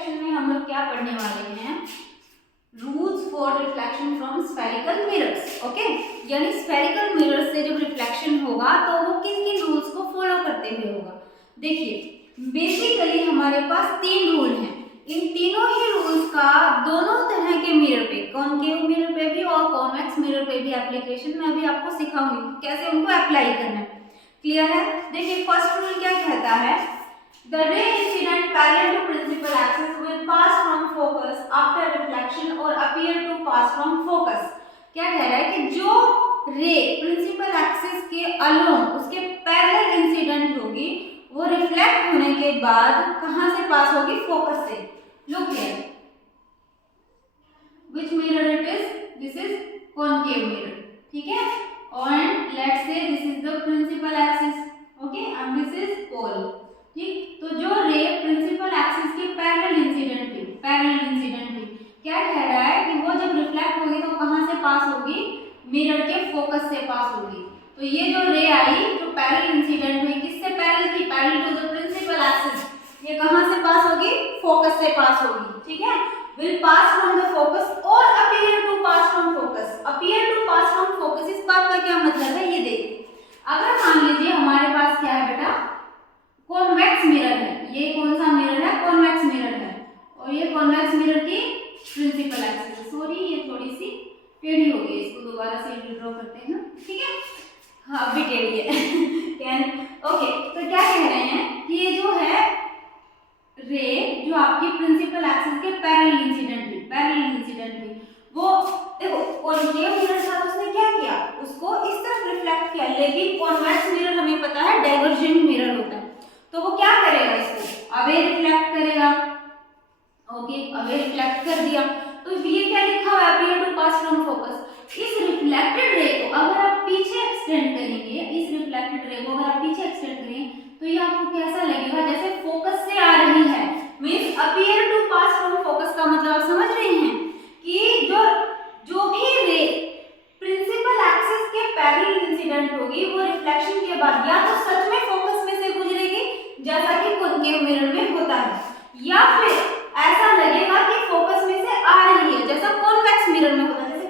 Section में हम लोग क्या पढ़ने वाले हैं, rules for reflection from spherical mirrors. Okay, यानी स्फेरिकल मिरर्स से जब रिफ्लेक्शन होगा तो वो किन किन रूल्स को फॉलो करते हुए होगा। देखिए बेसिकली हमारे पास 3 रूल हैं। इन तीनों ही रूल्स का दोनों तरह के मिरर पे, कॉनकेव मिरर पे भी और कॉन्वेक्स मिरर पे भी एप्लीकेशन मैं अभी आपको सिखाऊंगी कैसे उनको अप्लाई करना है। क्लियर है? देखिए फर्स्ट रूल क्या कहता है, the ray incident parallel to principal axis will pass from focus after reflection or appear to pass from focus। क्या कह रहा है कि जो रे प्रिंसिपल एक्सिस के अलोंग उसके पैरेलल इंसिडेंट होगी वो रिफ्लेक्ट होने के बाद कहां से पास होगी, फोकस से। Look here, which mirror it is, this is concave mirror, ठीक है, and let's say this is the principal axis, okay, and this is pole, ठीक। तो जो रे प्रिंसिपल एक्सिस के पैरेलल इंसिडेंट हुई, क्या कह रहा है कि वो जब रिफ्लेक्ट होगी तो कहां से पास होगी, मिरर के फोकस से पास होगी। तो ये जो रे आई जो पैरेलल इंसिडेंट हुई किससे पैरेलल थी, parallel to the principal axis, ये कहां से पास होगी, फोकस से पास होगी, ठीक है। will pass from the focus or appear to pass from focus। appear to pass from focus इस बात का क्या मतलब है, ये देखिए अगर मान लीजिए हमारे पास क्या है बेटा, कॉन्वेक्स मिरर है, ये कौन सा मिरर है, कॉन्वेक्स मिरर है, और ये कॉन्वेक्स मिरर की प्रिंसिपल एक्सिस है। सॉरी ये थोड़ी सी टेढ़ी हो गई, इसको दोबारा से ड्रॉ करते हैं ना, ठीक है, हाँ अभी टेढ़ी है ओके। तो क्या कह रहे हैं कि ये जो है रे जो आपकी प्रिंसिपल एक्सिस के पैरेलल इंसिडेंट हुई, वो देखो कॉन्केव मिरर था तो उसने क्या किया, उसको इस तरफ रिफ्लेक्ट किया, लेकिन कॉन्वेक्स मिरर हमें पता है डाइवर्जेंट मिरर होता है, तो वो क्या करेगा, इसको अवे रिफ्लेक्ट करेगा। ओके, अवे रिफ्लेक्ट कर दिया, तो ये क्या लिखा हुआ है, appear to pass from focus. इस रिफ्लेक्टेड रे को अगर आप पीछे एक्सटेंड करेंगे, इस रिफ्लेक्टेड रे को अगर आप पीछे एक्सटेंड करेंगे तो ये आपको कैसा लगेगा, जैसे फोकस से आ रही है, means appear to pass from focus का मतलब आप समझ रहे हैं कि जो भी रे प्रिंसिपल एक्सिस के पैरेलल इंसिडेंट होगी वो रिफ्लेक्शन के बाद या तो सच में फोकस में से गुजरेगी जैसा कि कॉन्केव मिरर में होता है, या फिर ऐसा लगेगा कि फोकस में से आ रही है जैसा कॉन्वेक्स मिरर में होता है। जैसे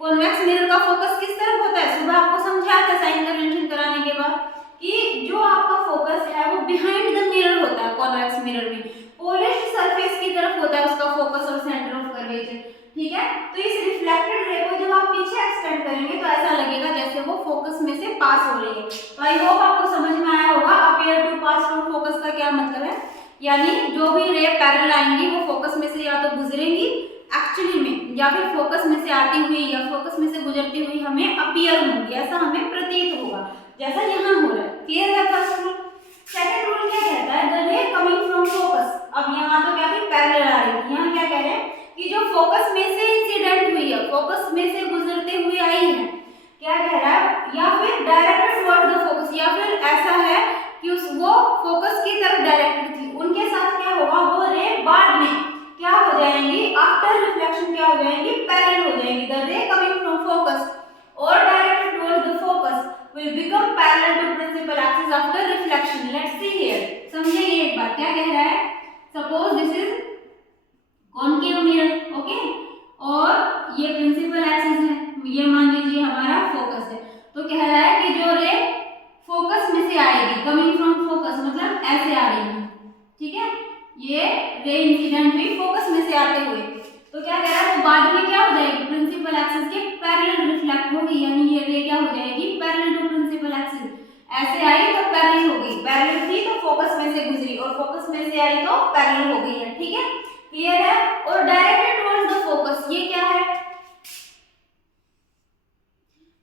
कॉन्वेक्स मिरर का फोकस किस तरफ होता है, सुबह आपको समझाया था साइन कन्वेंशन कराने के बाद कि जो आपका फोकस है वो बिहाइंड द मिरर होता है, कॉन्वेक्स मिरर में पॉलिश्ड सरफेस की तरफ होता है उसका फोकस और सेंटर ऑफ कर्वेचर, ठीक है। तो इस रिफ्लेक्टेड रे को जब आप पीछे एक्सटेंड करेंगे तो ऐसा लगेगा जैसे वो फोकस में से पास हो रही है। तो आई होप आपको समझ में आया होगा appear to pass from focus का क्या मतलब है, यानी जो भी रे पैरेलल आएंगी वो फोकस में से या तो गुजरेंगी एक्चुअली में, या फिर फोकस में से आती हुई या फोकस में से गुजरती हुई हमें अपीयर होंगी, ऐसा हमें प्रतीत होगा जैसा यहाँ हो रहा है। क्लियर है फर्स्ट रूल? सेकंड रूल क्या कहता है, the ray coming from focus. अब यहाँ तो क्या थी, पैरेलल आ रही थी, यहाँ क्या कह रहे हैं कि जो फोकस में से इंसिडेंट हुई है, फोकस में से गुजरते हुए आई है, क्या कह रहा है, या फिर डायरेक्टेड टुवर्ड द फोकस, या फिर ऐसा है कि वो फोकस की तरफ डायरेक्टेड थी, उनके साथ क्या होगा, वो रे बाद में क्या हो जाएंगी, आफ्टर रिफ्लेक्शन क्या हो जाएंगी, पैरेलल हो जाएंगी। The ray coming from focus और directed towards the focus will become parallel to principal axis after reflection। Let's see here, समझिए ये एक बात क्या कह रहा है, suppose this is concave mirror, okay, और ये principal axis है, ये मान लीजिए हमारा फोकस है, तो कह रहा है कि जो रे फोकस में से आएगी, coming from focus मतलब ऐसे आ रही है, ठीक है, ये रे इंसिडेंट हुई फोकस में से आते हुए, तो क्या कह रहा है, वो बाद में क्या हो जाएगी, प्रिंसिपल एक्सिस के पैरेलल रिफ्लेक्ट होगी, यानी ये रे क्या हो जाएगी, पैरेलल टू प्रिंसिपल एक्सिस। ऐसे आई तो पैरेलल हो गई, पैरेलल थी तो फोकस में से गुजरी और फोकस में से आई तो पैरेलल हो गई है, ठीक है, क्लियर है। और डायरेक्टेड टुवर्ड्स द फोकस, ये क्या है,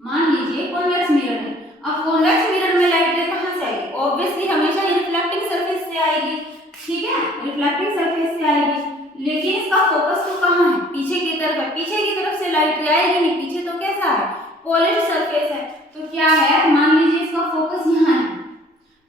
मान लीजिए कॉन्वेक्स मिरर है, अब कॉन्वेक्स मिरर में लाइट रे कहां से आएगी, ऑब्वियसली हमेशा रिफ्लेक्टिंग सरफेस से आएगी, ठीक है, रिफ्लेक्टिंग सरफेस से आएगी, लेकिन इसका फोकस तो कहां है, पीछे की तरफ है, पीछे की तरफ से लाइट रे आएगी नहीं, पीछे तो कैसा है, पॉलिश्ड सरफेस है, तो क्या है, मान लीजिए इसका फोकस यहाँ है,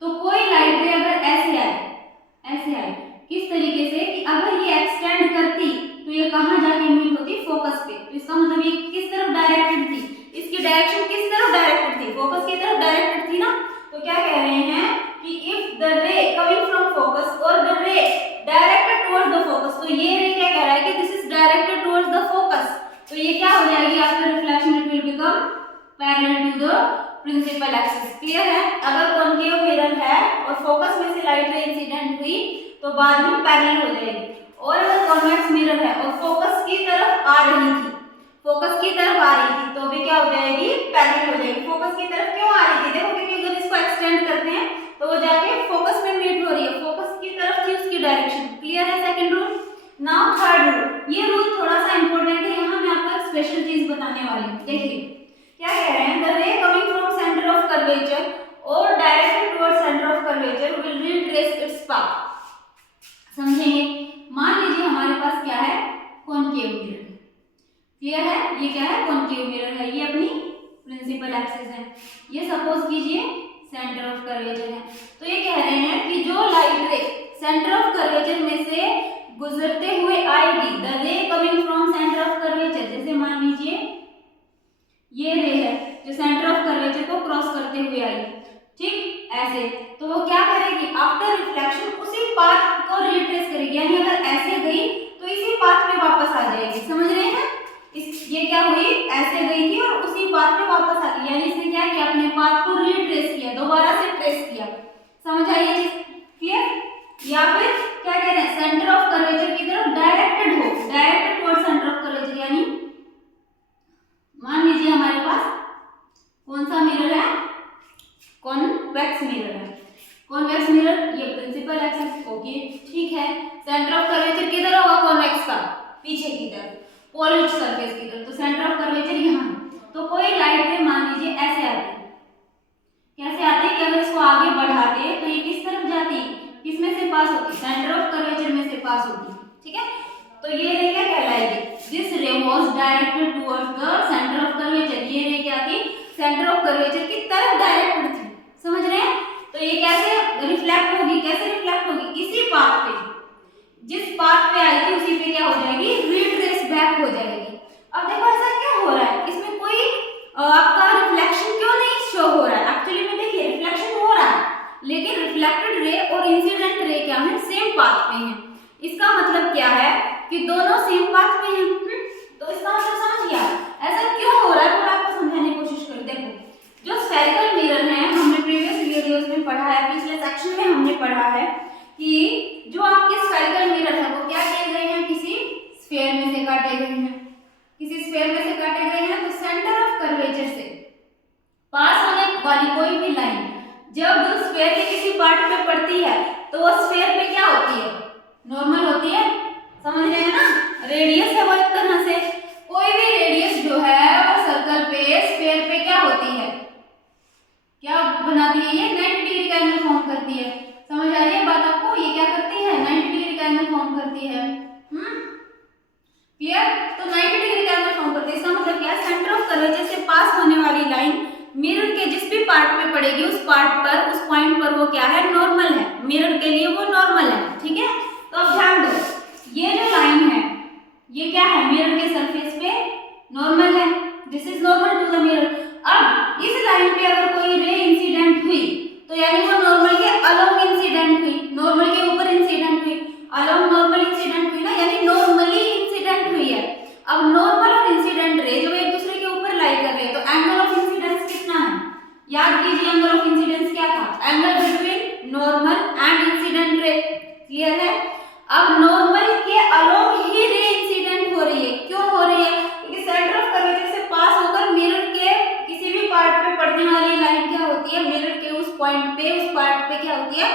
तो कोई लाइट रे अगर ऐसे आए किस तरीके से कि अगर ये एक्सटेंड करती तो ये कहां जाके मीट होती, फोकस पे, तो इसका मतलब ये किस तरफ डायरेक्टेड थी, इसकी डायरेक्शन किस तरफ डायरेक्टेड थी, फोकस की तरफ डायरेक्टेड थी ना। तो क्या कह रहे हैं कि if the ray coming from focus और द रे डायरेक्ट तो बाद में पैरेलल हो जाएगी। और अगर कॉन्वेक्स मिरर है और फोकस की तरफ आ रही थी, फोकस की तरफ आ रही थी, तो भी क्या हो जाएगी, पैरेलल हो जाएगी। फोकस की तरफ क्यों आ रही थी, देखो क्योंकि अगर इसको एक्सटेंड करते हैं तो वो जाके फोकस में मीट हो रही है, फोकस की तरफ थी उसकी डायरेक्शन। क्लियर है second rule. Now third rule, ये रूल थोड़ा सा इंपॉर्टेंट है, यहाँ मैं आपको एक स्पेशल चीज बताने वाली हूँ। देखिए क्या कह रहे हैं, the ray coming from centre of curvature और directed towards centre of curvature will retrace its path. समझेंगे, मान लीजिए हमारे पास क्या है, कॉनकेव मिरर। क्लियर है, ये क्या है, कॉनकेव मिरर है, ये अपनी प्रिंसिपल एक्सिस है, ये सपोज कीजिए सेंटर ऑफ कर्वेचर है। तो ये कह रहे हैं कि जो लाइट रे सेंटर ऑफ कर्वेचर में से गुजरते हुए आएगी, the ray coming from centre of curvature, जैसे मान लीजिए ये रे है जो सेंटर ऑफ कर्वेचर को क्रॉस करते हुए आई, ठीक ऐसे, तो वो क्या करेगी, आफ्टर रिफ्लेक्शन उसी पाथ को रिट्रेस करेगी, यानी अगर ऐसे गई तो इसी पाथ पे वापस आ जाएगी। समझ रहे हैं, ये क्या हुई, ऐसे गई थी और उसी पाथ पे वापस आ गई, यानी इसने क्या किया, अपने पाथ को रिट्रेस किया, दोबारा से ट्रेस किया। समझ आई ये चीज, क्लियर। या फिर क्या कह रहे हैं, सेंटर ऑफ कर्वेचर की तरफ डायरेक्टेड हो, directed towards centre of curvature, यानी मान लीजिए हमारे पास कौन सा मिरर है, कॉन्वेक्स मिरर है। कॉन्वेक्स मिरर ये प्रिंसिपल एक्सिस, ओके ठीक है। सेंटर ऑफ कर्वेचर किधर होगा, कॉन्वेक्स का पीछे की तरफ, पॉलिश सरफेस की तरफ, तो सेंटर ऑफ कर्वेचर यहाँ है। तो कोई लाइट रे मान लीजिए ऐसे आती है, कैसे आती है कि अगर इसको आगे बढ़ाते तो ये किस तरफ जाती, किसमें से पास होती, सेंटर ऑफ कर्वेचर में से पास होती, ठीक है। तो ये रे क्या कहलाएगी, दिस रे was directed towards the centre of curvature, ये रे क्या थी, सेंटर ऑफ कर्वेचर की तरफ डायरेक्टेड थी। समझ रहे हैं, तो ये कैसे रिफ्लेक्ट होगी, कैसे रिफ्लेक्ट होगी, इसी पाथ पे, जिस पाथ पे आई थी उसी पे क्या हो जाएगी, रिट्रेस बैक हो जाएगी। अब देखो ऐसा क्यों हो रहा है, इसमें कोई आपका रिफ्लेक्शन क्यों नहीं शो हो रहा है। एक्चुअली में देखिए रिफ्लेक्शन हो रहा है, लेकिन रिफ्लेक्टेड रे और इंसिडेंट रे क्या है, सेम पाथ पे हैं। इसका मतलब क्या है कि दोनों सेम पाथ पे हैं। तो इसका मतलब समझ गया, ऐसा क्यों हो रहा है वो आपको समझाने की कोशिश करो। देखो जो स्फेरिकल मिरर है, हमने प्रीवियस वीडियोस में पढ़ा है, पिछले सेक्शन में हमने पढ़ा है कि जो आपके स्फेरिकल मिरर है वो क्या किए गए हैं, किसी स्फीयर में से काटे गए हैं, किसी स्फीयर में से काटे गए हैं। तो सेंटर ऑफ कर्वेचर से पास होने वाली कोई भी लाइन जब स्फीयर के किसी पार्ट पे पड़ती है तो वो स्फीयर पे क्या होती है, नॉर्मल होती है। समझ रहे हैं ना, रेडियस है वो एक तरह से, कोई भी रेडियस जो है वो सर्कल पे स्फीयर पे क्या होती है, क्या बनाती है, ये 90 डिग्री का एंगल फॉर्म करती है। समझ आ रही है बात आपको, ये क्या करती है, 90 डिग्री का एंगल फॉर्म करती है। क्लियर, तो 90 डिग्री का एंगल फॉर्म करती है। इसका मतलब क्या है, सेंटर ऑफ कर्वेचर से पास होने वाली लाइन मिरर के जिस भी पार्ट पे पड़ेगी उस पार्ट पर, उस पॉइंट पर वो क्या है, नॉर्मल है, मिरर के लिए वो नॉर्मल है, ठीक है। तो अब ध्यान दो, ये जो लाइन है ये क्या है, मिरर के सरफेस पे नॉर्मल है, this is normal to the mirror. अब इस लाइन पे अगर कोई रे इंसिडेंट हुई तो यानी वो नॉर्मल के अलोंग इंसिडेंट हुई, नॉर्मल के ऊपर इंसिडेंट हुई, अलोंग नॉर्मल इंसिडेंट हुई ना, यानी नॉर्मली इंसिडेंट हुई है। अब नॉर्मल और इंसिडेंट रे जब एक दूसरे के ऊपर लाई कर रहे हैं तो एंगल ऑफ इंसिडेंस कितना है, याद कीजिए एंगल ऑफ इंसिडेंस क्या था, angle between normal and incident ray. Clear है, अब नॉर्मल के अलोंग ही रे इंसिडेंट हो रही है, क्यों हो रही है, क्योंकि सेंटर ऑफ कर्वेचर से पास होकर मिरर के किसी भी पार्ट पे पड़ने वाली लाइन क्या होती है, मिरर के उस पॉइंट पे, उस पार्ट पे क्या होती है,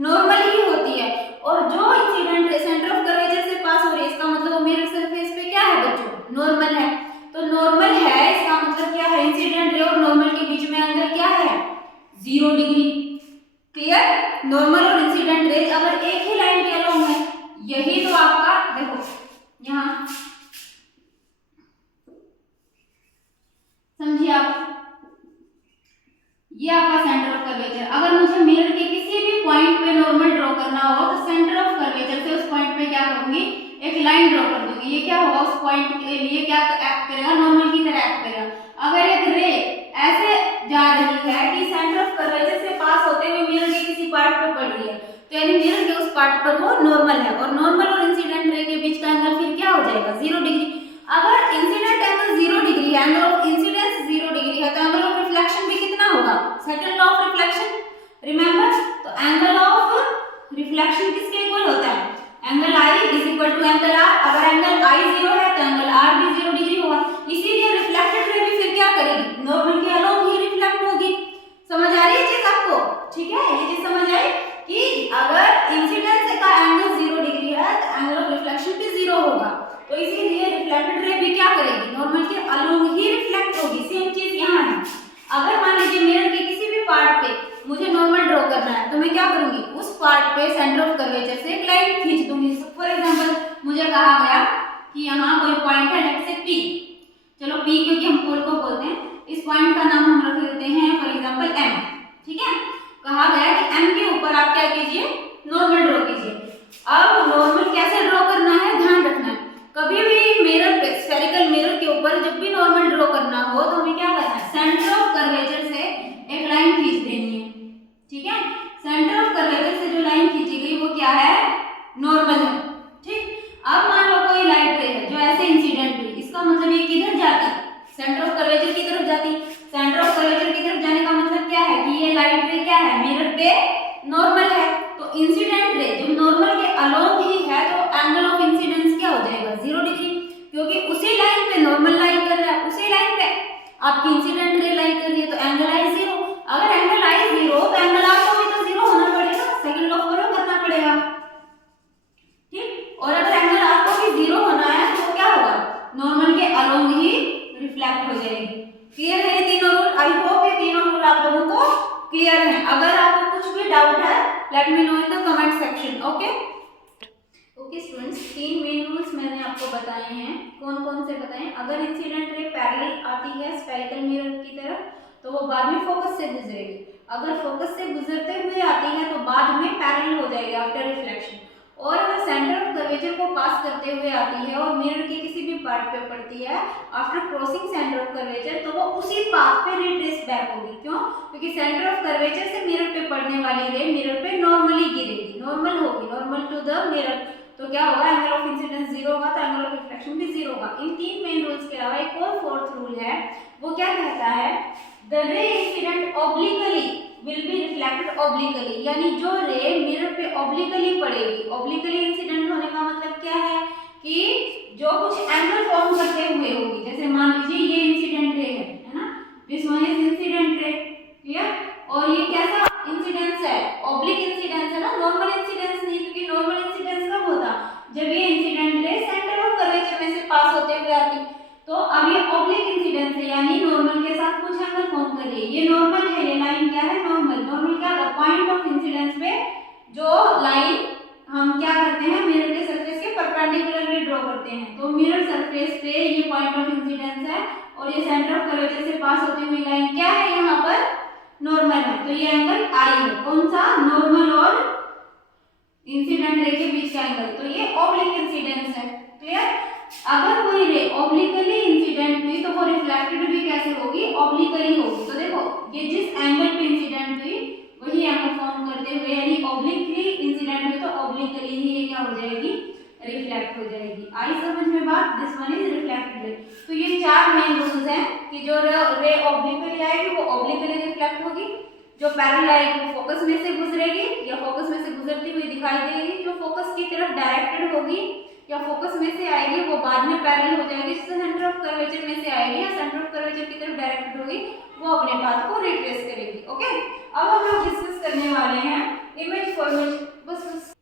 नॉर्मल ही होती है। और जो incident ray centre of curvature से पास हो रही है, इसका मतलब वो मिरर सरफेस पे क्या है बच्चों, नॉर्मल है। तो नॉर्मल है, इसका मतलब क्या है, इंसिडेंट रे और नॉर्मल के बीच में एंगल क्या है, 0 डिग्री। क्लियर, नॉर्मल और इंसिडेंट रेज अगर एक ही लाइन के अलोंग है, यही तो आपका देखो यहाँ समझिए आप, ये आपका सेंटर ऑफ कर्वेचर। अगर मुझे मिरर के किसी भी पॉइंट पे नॉर्मल ड्रॉ करना हो तो सेंटर ऑफ कर्वेचर से उस पॉइंट पे क्या करूंगी, एक लाइन ड्रॉ कर दूंगी, ये क्या होगा, उस पॉइंट के लिए क्या एक्ट करेगा, नॉर्मल की तरह एक्ट करेगा। अगर एक रे ऐसे जा रही है कि सेंटर ऑफ कर्वेचर से पास होते हुए मिरर के किसी पार्ट पे पड़ रही है, तो यानी मिरर के उस पार्ट पर वो नॉर्मल है, और नॉर्मल और इंसिडेंट रे के बीच का एंगल फिर क्या हो जाएगा, 0 डिग्री। अगर इंसिडेंट एंगल 0 डिग्री है, एंगल ऑफ इंसिडेंस 0 डिग्री है, तो एंगल ऑफ रिफ्लेक्शन भी कितना होगा, second law of reflection remember. तो एंगल ऑफ रिफ्लेक्शन किसके equal is equal to angle R. अगर एंगल आई 0 है तो एंगल आर भी 0 डिग्री होगा। इसीलिए रिफ्लेक्टेड रे भी फिर क्या करेगी, नॉर्मल के अलोंग ही रिफ्लेक्ट होगी। समझ आ रही है चीज आपको? ठीक है, ये चीज समझ आई कि अगर इंसिडेंस का एंगल 0 डिग्री है तो एंगल ऑफ रिफ्लेक्शन भी 0 होगा। तो इसीलिए रिफ्लेक्टेड रे भी क्या करेगी, नॉर्मल के अलोंग ही रिफ्लेक्ट होगी। सेम चीज यहाँ है। अगर मान लीजिए मिरर के किसी भी पार्ट पे मुझे नॉर्मल ड्रॉ करना है तो मैं क्या करूंगी, उस पार्ट पे सेंटर ऑफ कर्वेचर से एक लाइन खींच दूंगी। फॉर एग्जांपल मुझे कहा गया कि यहाँ कोई पॉइंट है, लेट्स से P। चलो P क्योंकि हम पोल को बोलते हैं, इस पॉइंट का नाम हम रख देते हैं फॉर एग्जांपल M। ठीक है, कहा गया कि M के ऊपर आप क्या कीजिए, नॉर्मल ड्रॉ कीजिए। अब नॉर्मल कैसे ड्रॉ करना है, ध्यान रखना है। कभी भी मिरर पे, स्फेरिकल मिरर के ऊपर जब भी नॉर्मल ड्रॉ करना हो तो हमें क्या करना है, सेंटर ऑफ कर्वेचर से एक लाइन खींच देनी है। ठीक है, सेंटर ऑफ कर्वेचर से जो लाइन खींची गई वो क्या है, नॉर्मल है। ठीक, अब मान लो कोई लाइट रे है जो ऐसे इंसिडेंट हुई, इसका मतलब ये किधर जाती, सेंटर ऑफ कर्वेचर की तरफ जाती। सेंटर ऑफ कर्वेचर की तरफ जाने का मतलब क्या है कि ये लाइट रे क्या है, मिरर पे नॉर्मल है। तो इंसिडेंट रे जो नॉर्मल के अलोंग ही है तो एंगल ऑफ इंसिडेंस क्या हो जाएगा, 0 डिग्री, क्योंकि उसी लाइन पे नॉर्मल लाई कर रहा है, उसी लाइन पे आपकी इंसिडेंट रे लाई कर रही है, तो एंगल आई 0। अगर एंगल आई 0 तो एंगल आर को भी तो 0 होना पड़ेगा, सेकंड लॉ फॉलो करना पड़ेगा। ठीक, और अगर एंगल आर को भी 0 होना है तो क्या होगा, नॉर्मल के अलोंग ही रिफ्लेक्ट हो जाएगी। क्लियर है ये तीनों रूल? आई होप ये तीनों रूल आप लोगों को क्लियर है। अगर आपको कुछ भी डाउट है let me know in the comment section. Okay okay students, 3 main rules मैंने आपको बताए हैं। कौन कौन से बताएं? अगर इंसिडेंट रे पैरेलल आती है स्फेरिकल मिरर की तरफ तो वो बाद में फोकस से गुजरेगी। अगर फोकस से गुजरते हुए आती है तो बाद में पैरेलल हो जाएगी आफ्टर रिफ्लेक्शन। और अगर सेंटर ऑफ कर्वेचर को पास करते हुए आती है और मिरर के किसी भी पार्ट पे पड़ती है after crossing centre of curvature तो वो उसी पाथ पे रिट्रेस बैक होगी। क्यों? क्योंकि सेंटर ऑफ कर्वेचर से मिरर पे पड़ने वाली रे मिरर पे नॉर्मली गिरेगी, नॉर्मल होगी, नॉर्मल टू द मिरर। तो क्या होगा, एंगल ऑफ इंसिडेंस 0 होगा तो एंगल ऑफ रिफ्लेक्शन भी 0 होगा। इन 3 मेन रूल्स के अलावा एक और 4th रूल है, वो क्या कहता है, the ray incident obliquely will be reflected obliquely, यानी जो रे मिरर पे ऑब्लिकली पड़ेगी। ऑब्लिकली इंसिडेंट होने का मतलब क्या है कि जो कुछ एंगल फॉर्म करते हुए होगी, जैसे मान लीजिए ये इंसिडेंट रे है ना, this one is incident ray, clear. और ये कैसा इंसिडेंस है, ऑब्लिक इंसिडेंस है ना, नॉर्मल इंसिडेंस नहीं, क्योंकि नॉर्मल इंसिडेंस कब होता, जब ये incident ray centre of curvature में से पास होते हुए आती। तो अब ये ऑब्लिक इंसिडेंस है, यानी नॉर्मल के साथ कुछ एंगल फॉर्म कर रही है। ये नॉर्मल है, ये लाइन क्या है, नॉर्मल। नॉर्मल क्या होगा, पॉइंट ऑफ इंसिडेंस पे जो लाइन हम क्या करते हैं, मिरर के सरफेस के परपेंडिकुलरली ड्रॉ करते हैं। तो मिरर सरफेस पे ये पॉइंट ऑफ इंसिडेंस है और ये सेंटर ऑफ कर्वेचर से पास होती हुई लाइन क्या है, यहाँ पर नॉर्मल है। तो ये एंगल आई है, कौन सा, नॉर्मल और इंसिडेंट रे के बीच का एंगल, तो ये ऑब्लिक इंसिडेंस है। क्लियर। अगर कोई रे ऑब्लिकली इंसिडेंट हुई तो वो रिफ्लेक्टेड भी कैसे होगी, ऑब्लिकली होगी। तो देखो ये जिस एंगल पे इंसिडेंट हुई वही एंगल फॉर्म करते हुए, यानी ऑब्लिकली इंसिडेंट हुई तो ऑब्लिकली ही ये क्या हो जाएगी, रिफ्लेक्ट हो जाएगी। आई समझ में बात, this one is reflected ray. तो ये 4 मेन रूल्स हैं कि जो रे ऑब्लिकली आएगी वो ऑब्लिकली रिफ्लेक्ट होगी, जो पैरेलल आएगी वो फोकस में से गुजरेगी या फोकस में से गुजरती हुई दिखाई देगी, जो फोकस की तरफ डायरेक्टेड होगी या फोकस में से आएगी वो बाद में पैरेलल हो जाएगी, सेंटर ऑफ कर्वेचर में से आएगी या सेंटर ऑफ कर्वेचर की तरफ डायरेक्टेड होगी, वो अपने पाथ को रिट्रेस करेगी। ओके, अब हम लोग डिस्कस करने वाले हैं इमेज फॉर्मेशन। बस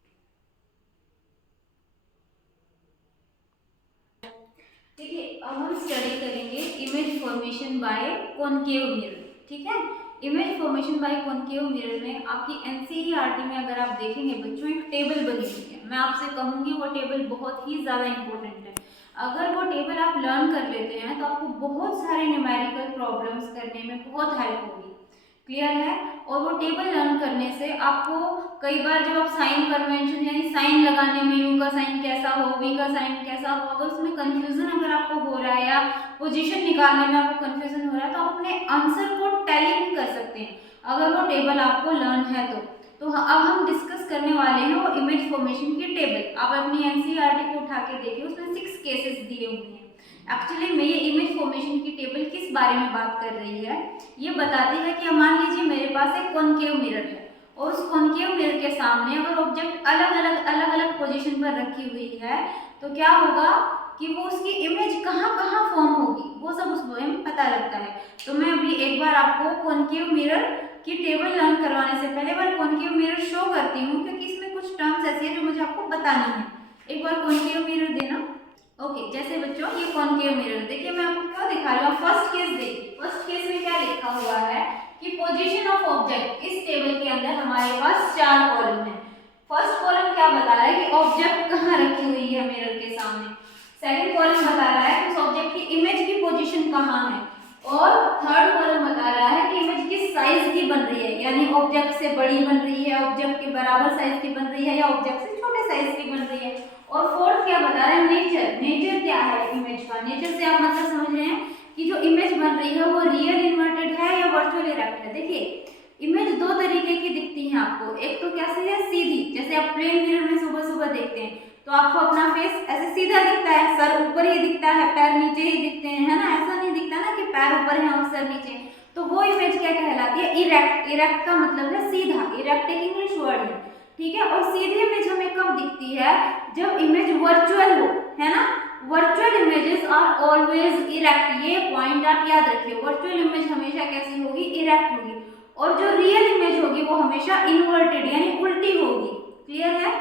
देखिए, अब हम स्टडी करेंगे image formation by concave mirror. ठीक है, image formation by concave mirror में आपकी एनसीईआरटी में अगर आप देखेंगे बच्चों, एक टेबल बनी हुई है। मैं आपसे कहूँगी वो टेबल बहुत ही ज़्यादा इंपॉर्टेंट है। अगर वो टेबल आप लर्न कर लेते हैं तो आपको बहुत सारे न्यूमेरिकल प्रॉब्लम्स करने में बहुत हेल्प होगी। क्लियर है। और वो टेबल लर्न करने से आपको कई बार जब आप साइन कन्वेंशन यानी साइन लगाने में यू का साइन कैसा हो, वी का साइन कैसा हो, अगर उसमें कंफ्यूजन अगर आपको हो रहा है या पोजीशन निकालने में आपको कंफ्यूजन हो रहा है तो आप अपने आंसर को टैली भी कर सकते हैं अगर वो टेबल आपको लर्न है तो अब हम डिस्कस करने वाले हैं वो इमेज फॉर्मेशन की टेबल। आप अपनी एनसीईआरटी को उठा के देखिए, उसमें 6 केसेस दिए हुए हैं। एक्चुअली में ये इमेज फॉर्मेशन की टेबल किस बारे में बात कर रही है, ये बताती है कि मान लीजिए मेरे पास एक कॉनकेव मिरर है और उस कॉनकेव मिरर के सामने अगर ऑब्जेक्ट अलग अलग पोजीशन पर रखी हुई है तो क्या होगा कि वो उसकी इमेज कहाँ कहाँ फॉर्म होगी वो सब उस में पता लगता है। तो मैं अभी एक बार आपको कॉनकेव मिरर की टेबल लर्न करवाने से पहले बार कॉनकेव मिरर शो करती हूँ, क्योंकि इसमें कुछ टर्म्स ऐसी है जो मुझे आपको बतानी है। एक बार कॉनकेव मिरर देना। ओके, जैसे बच्चों ये कॉनकेव मिरर देखिए, मैं आपको क्या दिखा रही हूँ। फर्स्ट केस देखिए, फर्स्ट केस में क्या लिखा हुआ है कि पोजीशन ऑफ ऑब्जेक्ट। इस टेबल के अंदर हमारे पास 4 कॉलम है। फर्स्ट कॉलम क्या बता रहा है कि ऑब्जेक्ट कहाँ रखी हुई है मिरर के सामने। सेकंड कॉलम बता रहा है कि उस ऑब्जेक्ट की इमेज की पोजीशन कहाँ है, और थर्ड कॉलम बता रहा है कि इमेज किस साइज की बन रही है, यानी ऑब्जेक्ट से बड़ी बन रही है, ऑब्जेक्ट के बराबर साइज की बन रही है, या ऑब्जेक्ट से छोटे साइज की बन रही है। और फोर्थ क्या बता रहा है, नेचर। नेचर क्या है इमेज का? नेचर से आप मतलब समझ रहे हैं कि जो इमेज बन रही है वो रियल इन्वर्टेड है या वर्चुअल इरेक्ट है। देखिए इमेज दो तरीके की दिखती है आपको, एक तो कैसे है, सीधी, जैसे आप प्लेन मिरर में सुबह सुबह देखते हैं तो आपको अपना फेस ऐसे सीधा दिखता है, सर ऊपर ही दिखता है, पैर नीचे ही दिखते हैं, है ना। ऐसा नहीं दिखता ना कि पैर ऊपर है और सर नीचे। तो वो इमेज क्या कहलाती है, इरेक्ट। इरेक्ट का मतलब है सीधा, इरेक्ट एक इंग्लिश वर्ड है, ठीक है। और सीधी इमेज हमें कब दिखती है, जब इमेज वर्चुअल हो, है ना। Virtual images are always erect, ये पॉइंट आप याद रखिए। वर्चुअल इमेज हमेशा कैसी होगी, इरेक्ट होगी, और जो रियल इमेज होगी वो हमेशा इन्वर्टेड यानी उल्टी होगी। क्लियर है।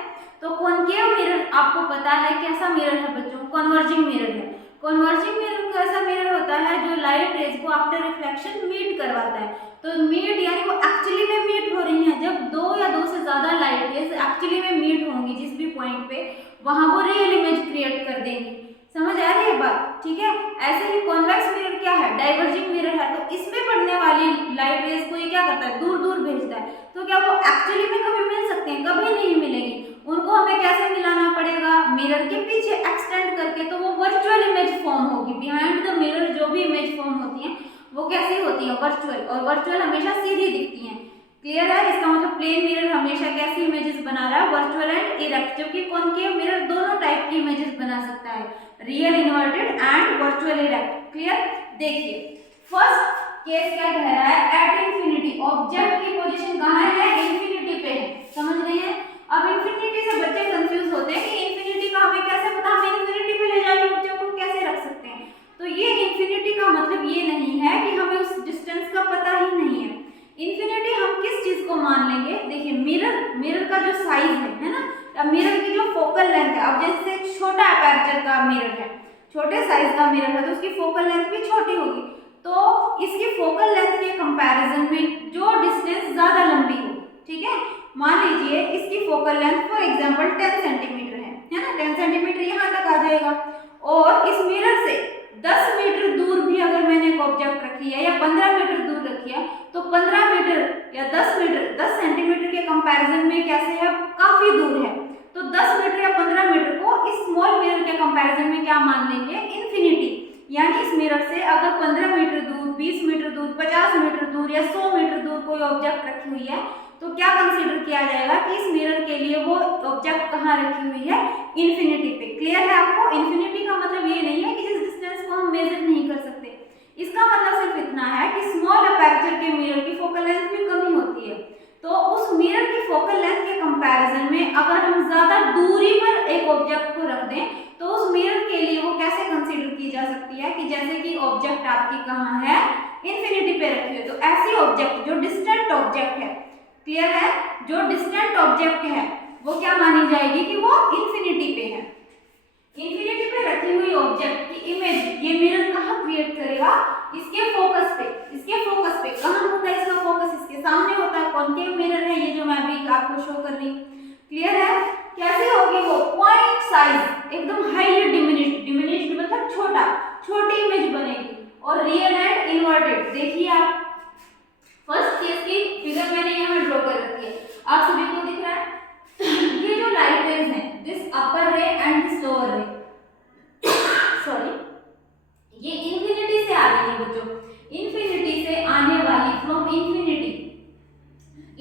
तो कॉनकेव मिरर आपको पता है कैसा मिरर है बच्चों, कन्वर्जिंग मिरर है। कन्वर्जिंग मिरर कैसा मिरर होता है, जो लाइट रेज को आफ्टर रिफ्लेक्शन मीट करवाता है। तो मीट यानी वो एक्चुअली में मीट हो रही है, जब दो या दो से ज्यादा लाइट रेज एक्चुअली में मीट होंगी जिस भी पॉइंट पे, वहां वो रियल इमेज क्रिएट कर देंगी। समझ आ रही है बात, ठीक है। ऐसे ही कॉन्वेक्स मिरर क्या है, डाइवर्जिंग मिरर है। तो इसमें पड़ने वाली लाइट रेज को ये क्या करता है, दूर दूर भेजता है। तो क्या वो एक्चुअली में कभी मिल सकते हैं, कभी नहीं मिलेंगे। उनको हमें कैसे मिलाना पड़ेगा, मिरर के पीछे एक्सटेंड करके, तो वो वर्चुअल इमेज फॉर्म होगी। बिहाइंड द मिरर जो भी इमेज फॉर्म होती है वो कैसी होती है, वर्चुअल, और वर्चुअल हमेशा सीधी दिखती हैं। क्लियर है। इसका मतलब प्लेन मिरर हमेशा कैसी इमेजेस बना रहा है, वर्चुअल एंड इरेक्ट, जबकि कॉनकेव मिरर दोनों टाइप की इमेजेस बना सकता है, real inverted and virtual erect. Clear. देखिए फर्स्ट केस क्या कह रहा है, एट इंफिनिटी ऑब्जेक्ट की पोजीशन कहाँ है, इंफिनिटी पे है। समझ रहे हैं। अब इंफिनिटी से बच्चे कंफ्यूज होते हैं कि इंफिनिटी का हमें कैसे पता, हम इंफिनिटी पे ले जाके ऑब्जेक्ट को कैसे रख सकते हैं। तो ये इंफिनिटी का मतलब ये नहीं है कि हमें उस डिस्टेंस का पता ही नहीं है। इंफिनिटी हम किस चीज को मान लेंगे, देखिए मिरर का जो साइज है ना, अब मिरर की जो फोकल लेंथ है, अब जैसे छोटा अपर्चर का मिरर है, छोटे साइज का मिरर है, तो उसकी फोकल लेंथ भी छोटी होगी। तो इसकी फोकल लेंथ के कंपैरिजन में जो डिस्टेंस ज्यादा लंबी हो, ठीक है, मान लीजिए इसकी focal length for example 10 centimetre है ना, 10 सेंटीमीटर यहाँ तक आ जाएगा। और इस मिरर से 10 मीटर दूर भी अगर मैंने एक ऑब्जेक्ट रखी है, या 15 मीटर दूर रखी है, तो 15 मीटर या 10 मीटर 10 सेंटीमीटर के कंपैरिजन में कैसे है, काफी दूर है। तो 10 मीटर या 15 मीटर को इस स्मॉल मिरर के कंपैरिजन में क्या मान लेंगे, इन्फिनिटी। यानी इस मिरर से अगर 15 मीटर दूर, 20 मीटर दूर, 50 मीटर दूर या 100 मीटर दूर कोई ऑब्जेक्ट रखी हुई है, तो क्या कंसीडर किया जाएगा कि इस मिरर के लिए वो ऑब्जेक्ट कहाँ रखी हुई है, इन्फिनिटी पे। क्लियर है आपको। इन्फिनिटी का मतलब ये नहीं है कि जिस डिस्टेंस को हम मेजर नहीं कर सकते, इसका मतलब सिर्फ इतना है कि स्मॉल अपर्चर के मिरर की फोकल लेंथ में कमी होती है। तो उस मिरर की फोकल लेंथ के कंपैरिजन में अगर हम ज्यादा दूरी पर एक ऑब्जेक्ट को रख दें, तो उस मिरर के लिए वो कैसे कंसीडर की जा सकती है कि जैसे कि ऑब्जेक्ट आपकी कहाँ है, इन्फिनिटी पे रखी है। तो ऐसी ऑब्जेक्ट जो डिस्टेंट ऑब्जेक्ट है, क्लियर है, जो डिस्टेंट ऑब्जेक्ट है वो क्या मानी जाएगी कि वो इन्फिनिटी पे है। इन्फिनिटी पे रखी हुई ऑब्जेक्ट की इमेज ये मिरर कहाँ क्रिएट करेगा, इसके फोकस पे। इसके फोकस पे कहाँ होता है इसका फोकस, इसके सामने होता है। कॉनकेव मिरर है ये जो मैं अभी आपको शो कर रही हूँ। क्लियर है। कैसे होगी वो, पॉइंट साइज एकदम हाईली डिमिनिश्ड, डिमिनिश्ड मतलब छोटा, छोटी इमेज बनेगी, और रियल एंड इन्वर्टेड। देखिए आप फर्स्ट केस की फिगर मैंने यहाँ ड्रॉ कर रखी है, आप सभी को दिख रहा है। ये जो लाइट रेज है, दिस अपर रे एंड दिस लोअर रे, सॉरी, ये इंफिनिटी से आ रही है बच्चों, इंफिनिटी से आने वाली, फ्रॉम इंफिनिटी,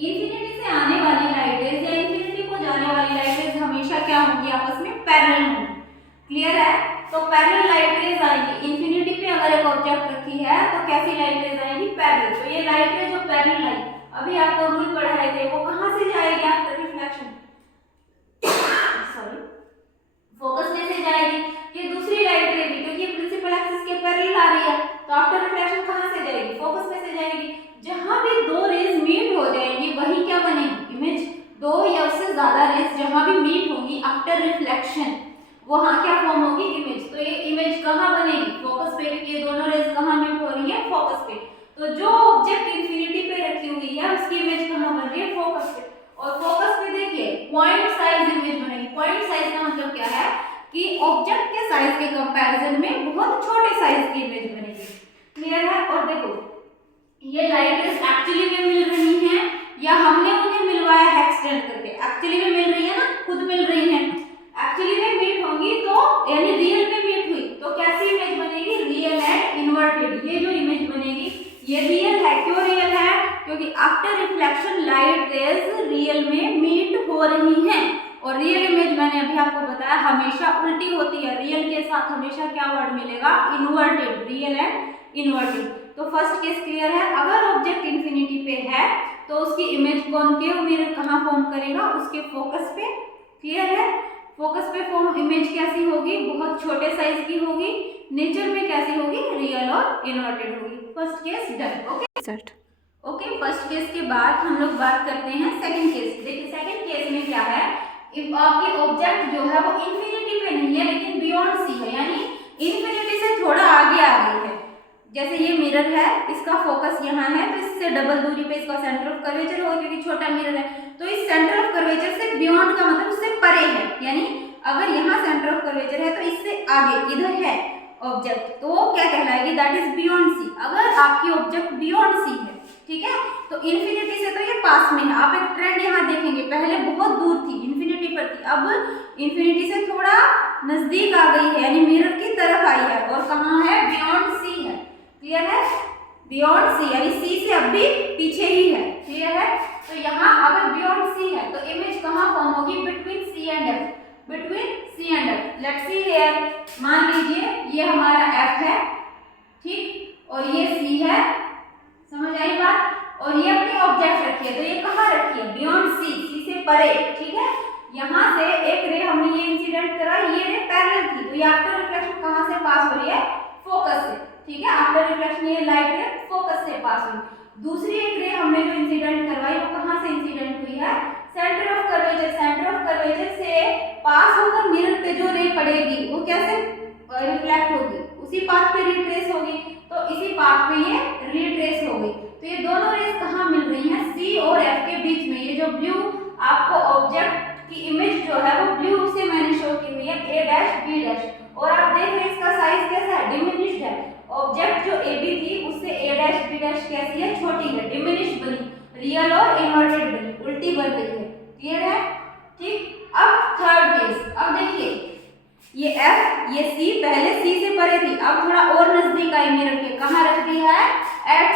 इंफिनिटी से आने वाली लाइट रेज या इंफिनिटी को जाने वाली लाइट रेज हमेशा क्या होंगी, आपस में पैरेलल होंगी। क्लियर है। तो पैरेलल लाइट रेज आएगी इंफिनिटी पे। अगर एक ऑब्जेक्ट रखी है तो कैसी लाइट रेज आएगी, पैरेलल। तो ये लाइट रेज जो पैरेलल आई, अभी आपको रूल पढ़ाए थे, वो कहां से जाएगी after reflection, sorry, after reflection वहां क्या फॉर्म होगी, इमेज। तो ये इमेज कहाँ बनेगी, फोकस पे, क्योंकि ये दोनों रेज कहाँ मीट हो रही है, फोकस पे। तो जो ऑब्जेक्ट इंफिनिटी पे रखी हुई है उसकी इमेज कहाँ बन रही है, फोकस पे। और फोकस पे देखिए पॉइंट साइज इमेज बनेगी। पॉइंट साइज का मतलब क्या है कि ऑब्जेक्ट के साइज के कंपैरिजन में बहुत छोटे साइज की इमेज बनेगी। क्लियर है। और देखो ये लाइट रेज एक्चुअली में मिल रही हैं या हमने उन्हें मिलवाया है एक्सटेंड करके, एक्चुअली में मिल रही है ना, खुद मिल रही है। एक्चुअली में मीट होंगी तो यानी रियल में मीट हुई तो कैसी इमेज बनेगी, रियल एंड इन्वर्टेड। ये जो इमेज बनेगी ये रियल है। क्यों रियल है, क्योंकि after reflection light rays real में मीट हो रही हैं। और रियल इमेज मैंने अभी आपको बताया हमेशा उल्टी होती है, रियल के साथ हमेशा क्या वर्ड मिलेगा, इन्वर्टेड, रियल एंड इन्वर्टेड। तो फर्स्ट केस क्लियर है। अगर ऑब्जेक्ट इंफिनिटी पे है तो उसकी इमेज कॉनकेव मिरर कहाँ फॉर्म करेगा, उसके फोकस पे। क्लियर है। फोकस पे फॉर्म इमेज कैसी होगी, बहुत छोटे साइज की होगी। नेचर में कैसी होगी, रियल और इन्वर्टेड होगी। First case done. Okay set. Okay first case के बाद हम लोग बात करते हैं सेकंड केस। देखिए सेकंड केस में क्या है, आपकी ऑब्जेक्ट जो है वो इंफिनिटी पे नहीं है लेकिन बियॉन्ड सी है, यानी इंफिनिटी से थोड़ा आगे आ गई है। जैसे ये मिरर है, इसका फोकस यहाँ है तो इससे डबल दूरी पे इसका सेंटर ऑफ कर्वेचर होगा, क्योंकि छोटा मिरर है। तो इस सेंटर ऑफ कर्वेचर से बियॉन्ड का मतलब उससे परे है, यानी अगर यहाँ सेंटर ऑफ कर्वेचर है तो इससे आगे इधर है ऑब्जेक्ट, तो क्या कहलाएगी, दैट इज बियॉन्ड सी। अगर आपकी ऑब्जेक्ट बियॉन्ड सी है, ठीक है, तो इंफिनिटी से तो ये पास में है। आप एक ट्रेंड यहाँ देखेंगे, पहले बहुत दूर थी, इंफिनिटी पर थी, अब इंफिनिटी से थोड़ा नजदीक आ गई है, यानी मिरर की तरफ आई है। और कहाँ है, बियॉन्ड सी है। क्लियर है। बियॉन्ड सी यानी सी से अब भी पीछे ही है। क्लियर है। तो यहाँ अगर बियॉन्ड सी है तो इमेज कहाँ फॉर्म होगी, between C and F, between C and F. Let's see here, मान लीजिए ये हमारा एफ है, ठीक, और ये सी है, समझ आई बात। और ये अपनी ऑब्जेक्ट रखी है, तो ये कहाँ रखी है, बियॉन्ड सी, सी से परे। ठीक है। यहाँ से एक रे हमने ये इंसिडेंट करा, ये रे पैरेलल थी, तो ये आफ्टर रिफ्लेक्शन कहाँ से पास हो रही है, फोकस से। ठीक है, आफ्टर रिफ्लेक्शन ये लाइट रे फोकस से पास हुई। दूसरी एक रे हमने जो इंसिडेंट करवाई वो कहाँ से इंसिडेंट हुई है, centre of curvature, centre of curvature से पास होकर मिरर पे जो रे पड़ेगी वो कैसे रिफ्लेक्ट होगी, उसी पाथ पे रिट्रेस होगी। तो इसी पाथ पे ये रिट्रेस हो गई। तो ये दोनों रेस कहाँ मिल रही हैं, सी और एफ के बीच में। ये जो ब्लू आपको ऑब्जेक्ट की इमेज जो है वो ब्लू से मैंने शो की हुई है, ए डैश बी डैश। और आप देख रहे हैं इसका साइज कैसा है, डिमिनिश्ड है। ऑब्जेक्ट जो ए बी थी उससे ए डैश बी डैश कैसी है, छोटी है, डिमिनिश्ड बनी, रियल और इन्वर्टेड बनी, उल्टी बन रही है। क्लियर है। ठीक। अब थर्ड केस, अब देखिए ये F ये C पहले C से परे थी, अब थोड़ा और नजदीक आई मिरर के, कहाँ रख दिया है, एट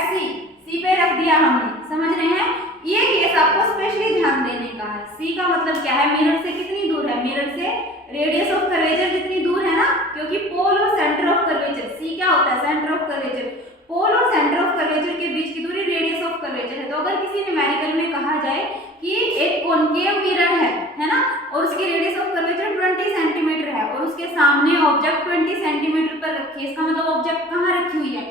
C पे रख दिया हमने। समझ रहे हैं। ये केस आपको स्पेशली ध्यान देने का है। C का मतलब क्या है, मिरर से कितनी दूर है, मिरर से रेडियस ऑफ कर्वेचर जितनी दूर है ना, क्योंकि पोल और सेंटर ऑफ कर्वेचर, C क्या होता है, सेंटर ऑफ कर्वेचर। पोल और सेंटर ऑफ कर्वेचर के बीच की दूरी रेडियस ऑफ कर्वेचर है। तो अगर किसी न्यूमेरिकल में कहा जाए कि एक कॉनकेव मिरर है ना, और उसकी रेडियस ऑफ कर्वेचर 20 सेंटीमीटर है और उसके सामने ऑब्जेक्ट 20 सेंटीमीटर पर रखी है, इसका मतलब ऑब्जेक्ट कहाँ रखी हुई है,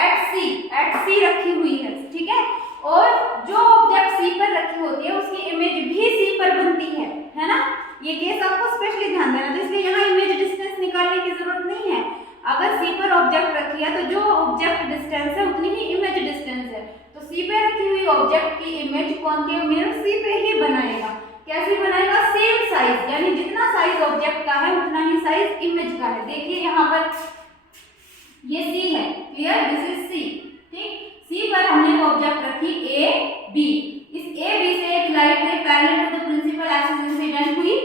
एट सी रखी हुई है। ठीक है। और जो ऑब्जेक्ट सी पर रखी होती है उसकी इमेज भी सी पर बनती है ना। ये केस आपको स्पेशली ध्यान देना, तो इसलिए यहाँ इमेज डिस्टेंस निकालने की जरूरत नहीं है। अगर सी पर ऑब्जेक्ट रखी है तो जो ऑब्जेक्ट डिस्टेंस है उतनी ही इमेज डिस्टेंस है। तो सी पे रखी हुई ऑब्जेक्ट की इमेज कॉनकेव मिरर सी पे ही बनाएगा। कैसे बनाएगा, सेम साइज, यानी जितना साइज ऑब्जेक्ट का है उतना ही साइज इमेज का है। देखिए यहाँ पर ये सी है, क्लियर, दिस इज सी। ठीक। सी पर हमने ऑब्जेक्ट रखी ए बी। इस ए बी से एक light ray parallel to the principal axis incident हुई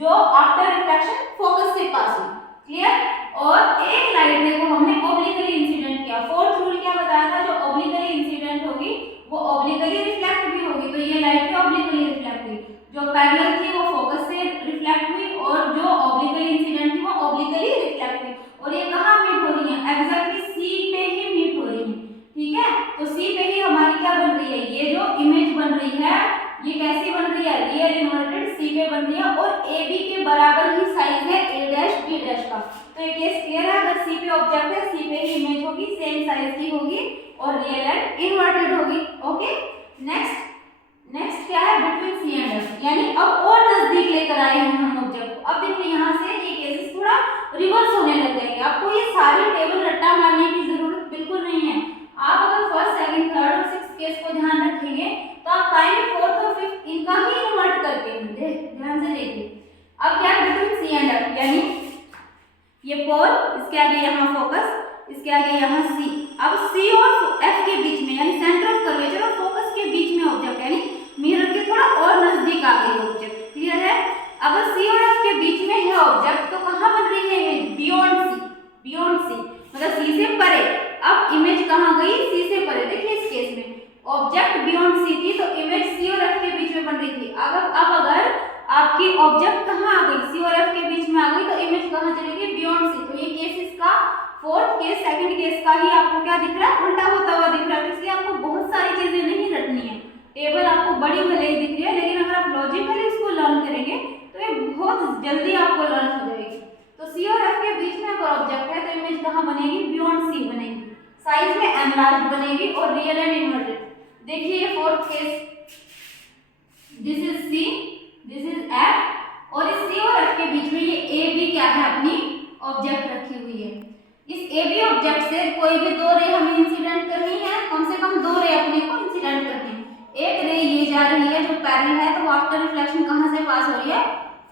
जो आफ्टर रिफ्लेक्शन फोकस से पास हुई। क्लियर। और एक लाइट रे को हमने ऑब्लिकली इंसिडेंट किया। फोर्थ रूल क्या बताया था, जो ऑब्लिकली इंसिडेंट होगी वो ऑब्लिकली रिफ्लेक्ट भी होगी। तो ये लाइट रे ऑब्लिकली रिफ्लेक्ट हुई, जो पैरेलल थी वो फोकस से रिफ्लेक्ट हुई और जो ऑब्लिकली इंसिडेंट थी वो ऑब्लिकली रिफ्लेक्ट हुई। और ये कहाँ मीट हो रही है, एग्जैक्टली सी पे ही मीट हो रही है। ठीक है। तो सी पे ही हमारी क्या बन रही है, ये जो इमेज बन रही है ये कैसी बन रही है, रियल इन्वर्टेड सी पे बन रही है और ए बी के बराबर ही साइज है ए डैश बी डैश का। तो ये केस क्लियर है। अगर सी पे ऑब्जेक्ट है सी पे ही इमेज होगी, सेम साइज की होगी और रियल एंड इन्वर्टेड होगी। ओके। नेक्स्ट क्या है, बिटवीन सी एंड एफ, यानी अब और नजदीक लेकर आए हैं हम ऑब्जेक्ट को। अब ये पोल, इसके आगे यहाँ फोकस, इसके आगे यहाँ सी। अब सी और एफ के बीच में यानी सेंटर ऑफ कर्वेचर और फोकस के बीच में ऑब्जेक्ट यानी मिरर के थोड़ा और नजदीक आ गई ऑब्जेक्ट। क्लियर है? अगर सी और एफ के बीच में है ऑब्जेक्ट तो कहाँ बन रही है image? Beyond C, beyond C मतलब सी से परे। अब इमेज कहाँ गई? सी से परे। देखिए इस केस में ऑब्जेक्ट बियॉन्ड सी थी तो इमेज सी और एफ के बीच में बन रही थी। अब अगर आपकी ऑब्जेक्ट कहाँ आ गई? सी और एफ के बीच में आ गई तो इमेज कहाँ चलेगी? Beyond C. तो ये केस इसका फोर्थ केस, सेकंड केस का ही आपको क्या दिख रहा है? उल्टा होता हुआ दिख रहा है। तो इसलिए आपको बहुत सारी चीजें नहीं रटनी है। टेबल आपको बड़ी भले ही दिख रही है लेकिन अगर आप लॉजिकली इसको लर्न करेंगे तो ये बहुत जल्दी आपको लर्न हो जाएगी। तो सी और एफ के बीच में अगर ऑब्जेक्ट है तो इमेज कहाँ बनेगी? बियॉन्ड सी बनेगी। साइज में एनलार्ज बनेगी और रियल एंड इन्वर्टेड। देखिए ये fourth case, this is C, this is F और इस सी और एफ के बीच में ये ए बी क्या है? अपनी ऑब्जेक्ट रखी हुई है। इस ए बी ऑब्जेक्ट से कोई भी दो रे हमें इंसिडेंट करनी है, कम से कम दो रे अपने को इंसिडेंट करनी है। एक रे ये जा रही है जो पैरेलल है तो आफ्टर रिफ्लेक्शन कहाँ से पास हो रही है?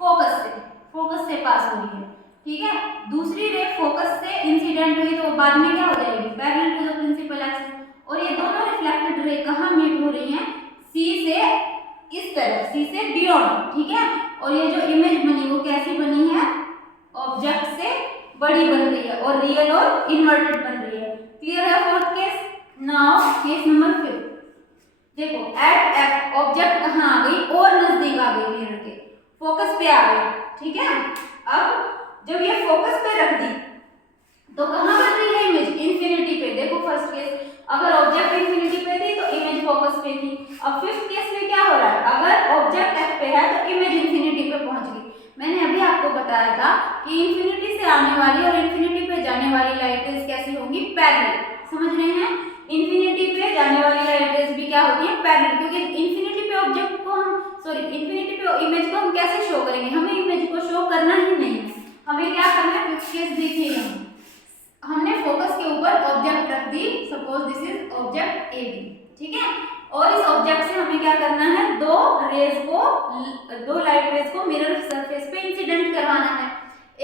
फोकस से, फोकस से पास हो रही है। ठीक है, दूसरी रे फोकस से इंसिडेंट हुई तो बाद में क्या हो जाएगी? Parallel to the principal axis. और ये दोनों रिफ्लेक्टेड रे कहाँ मीट हो रही हैं? सी से इस तरफ, सी से बियॉन्ड। ठीक है, और ये जो इमेज बनी वो कैसी बनी है? ऑब्जेक्ट से बड़ी बन रही है और रियल और इन्वर्टेड बन रही है। क्लियर है fourth case? Now case number 5। देखो एट एफ ऑब्जेक्ट कहाँ आ गई? और नजदीक आ गई मिरर के, फोकस पे आ गई। ठीक है, अब जब ये फोकस पे रख दी तो कहाँ बन रही है इमेज? इन्फिनिटी पे। देखो फर्स्ट केस अगर ऑब्जेक्ट इन्फिनिटी पे थी तो इमेज फोकस पे थी। अब फिफ्थ केस में क्या हो रहा है? अगर ऑब्जेक्ट एफ पे है तो इमेज इन्फिनिटी पे पहुंच गई। मैंने अभी आपको बताया था कि इन्फिनिटी से आने वाली और इन्फिनिटी पे जाने वाली लाइट रेज कैसी होंगी? पैरेलल। समझ रहे हैं? इन्फिनिटी पे जाने वाली लाइट रेज भी क्या होती है? पैरेलल। क्योंकि इन्फिनिटी पे ऑब्जेक्ट को हम इन्फिनिटी पे इमेज को हम कैसे शो करेंगे? हमें इमेज को शो करना ही नहीं है, हमें क्या करना है? फिफ्थ केस देखिए, हमने फोकस के ऊपर ऑब्जेक्ट रख दी, suppose this is object A B. ठीक है, और इस ऑब्जेक्ट से हमें क्या करना है? दो लाइट रेज को मिरर सरफेस पे इंसिडेंट करवाना है।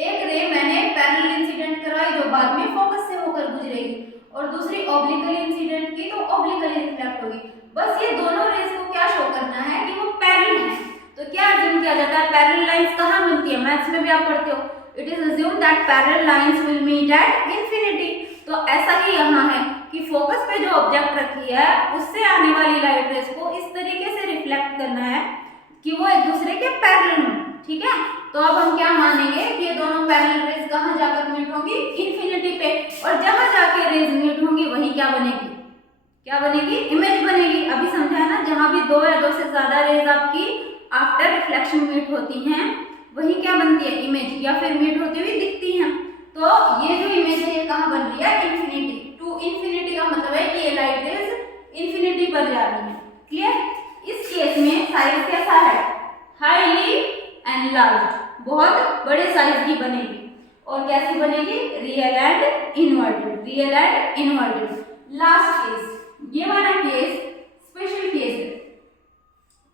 एक रे मैंने पैरेलल इंसिडेंट करवाई जो बाद में फोकस से होकर गुजरेगी और दूसरी ऑब्लिकली इंसिडेंट की तो ऑब्लिकली रिफ्लेक्ट होगी। बस ये दोनों रेज को क्या शो करना है कि वो पैरेलल है। तो क्या अज्यूम किया जाता है? पैरेलल लाइंस कहाँ मिलती है? मैथ्स में भी आप पढ़ते हो, it is assumed that parallel lines will meet at infinity. तो ऐसा ही यहाँ है कि फोकस पे जो ऑब्जेक्ट रखी है उससे आने वाली लाइट रेज को इस तरीके से रिफ्लेक्ट करना है कि वो एक दूसरे के पैरेलल हों। ठीक है, तो अब हम क्या मानेंगे कि ये दोनों पैरेलल रेज कहाँ जाकर मीट होंगी? इन्फिनिटी पे। और जहां जाके रेज मीट होंगी वही क्या बनेगी? क्या बनेगी? इमेज बनेगी। अभी समझा है ना? जहां भी दो या दो से ज्यादा रेज आपकी आफ्टर रिफ्लेक्शन मीट होती हैं वही क्या बनती है? इमेज, या फिर मीट होती हुई दिखती हैं। तो ये जो इमेज है ये कहाँ बन रही है? इन्फिनिटी टू इन्फिनिटी का मतलब है कि ये लाइट रेज इन्फिनिटी पर जा रही है। क्लियर? इस केस में साइज कैसा है? हाईली एनलार्ज्ड, बहुत बड़े साइज की बनेगी। और कैसी बनेगी? Real and inverted, real and inverted. Last case, ये वाला केस स्पेशल केस है।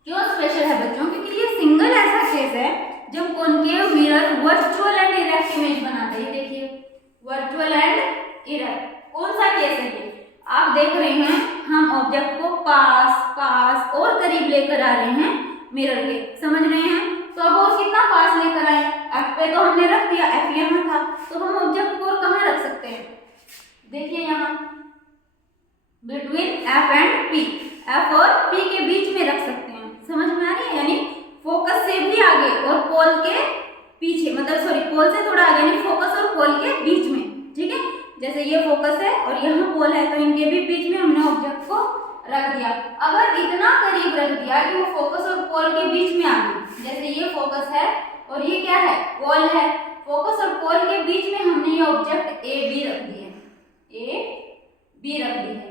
क्यों स्पेशल है बच्चों? क्योंकि ये सिंगल ऐसा केस है जब concave mirror virtual and erect image बनाते हैं। देखिए वर्चुअल एंड इरेक्ट कौन सा केस है ये? आप देख रहे हैं हम ऑब्जेक्ट को पास और करीब लेकर आ रहे हैं मिरर के, समझ रहे हैं? तो अब और कितना पास लेकर आए? एफ पे तो हमने रख दिया, एफ यहाँ था, तो हम ऑब्जेक्ट को और कहाँ रख सकते हैं? देखिए यहाँ between F and P, F और पी के बीच में रख सकते हैं। समझ में आ रही है? यानी फोकस से भी आगे और पोल के पीछे, मतलब पोल से थोड़ा आगे, यानी फोकस और पोल के बीच में। ठीक है, जैसे ये फोकस है और यहाँ पोल है तो इनके भी बीच में हमने ऑब्जेक्ट को रख दिया। अगर इतना करीब रख दिया कि वो फोकस और पोल के बीच में आ गई, जैसे ये फोकस है और ये क्या है? पोल है। फोकस और पोल के बीच में हमने ये ऑब्जेक्ट ए बी रख दी है, ए बी रख दी है।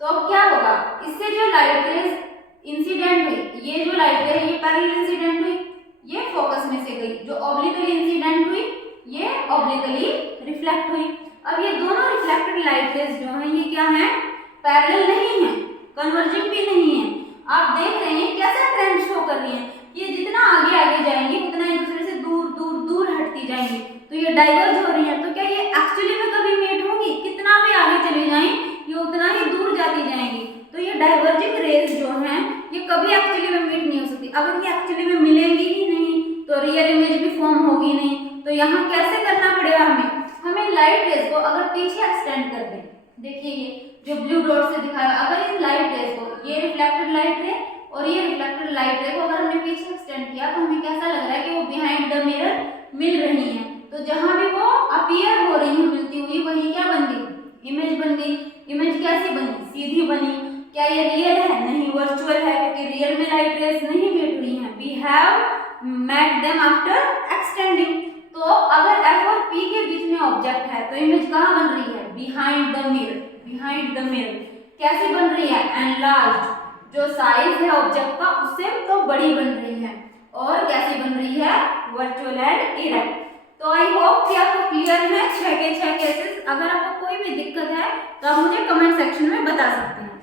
तो अब क्या होगा? इससे जो लाइट रेज इंसिडेंट हुई, ये जो लाइट रेज ये पैरेलल इंसिडेंट हुई, ये फोकस में से गई। जो ऑब्लिकली इंसिडेंट हुई ये ऑब्लिकली रिफ्लेक्ट हुई। अब ये दोनों रिफ्लेक्टेड लाइट रेज जो है ये क्या है? पैरेलल नहीं है, कन्वर्जिंग भी नहीं है। आप देख रहे हैं कैसा ट्रेंड शो कर रही है? ये जितना आगे आगे जाएंगी उतना एक दूसरे से दूर दूर दूर हटती जाएंगी, तो ये डाइवर्ज हो रही है। तो यहाँ कैसे करना पड़ेगा हमें लाइट रेज को अगर पीछे एक्सटेंड कर दें, देखिए ये जो ब्लू डॉट से दिखाया, अगर इन लाइट रेज को, ये रिफ्लेक्टेड लाइट रे और ये रिफ्लेक्टेड लाइट रे को अगर हमने पीछे एक्सटेंड किया तो हमें कैसा लग रहा है कि वो बिहाइंड द मिरर मिल रही है। तो जहां भी वो अपीयर हो रही है मिलती हुई, वही क्या बन गई, इमेज बन गई। इमेज कैसी बनी, सीधी बनी। क्या ये रियल है, नहीं वर्चुअल है, क्योंकि रियल में लाइट रेज नहीं मिल रही हैं। We have met them after extending. तो अगर F और P के बीच में ऑब्जेक्ट है तो इमेज कहाँ बन रही है, behind the mirror. Behind the mirror कैसी बन रही है, एनलार्ज्ड, जो साइज है ऑब्जेक्ट का उससे तो बड़ी बन रही है। और कैसी बन रही है, वर्चुअल एंड इरेक्ट। तो आई होप कि आपको क्लियर है 6 के 6 केसेस। अगर आपको कोई भी दिक्कत है तो आप मुझे कमेंट सेक्शन में बता सकते हैं।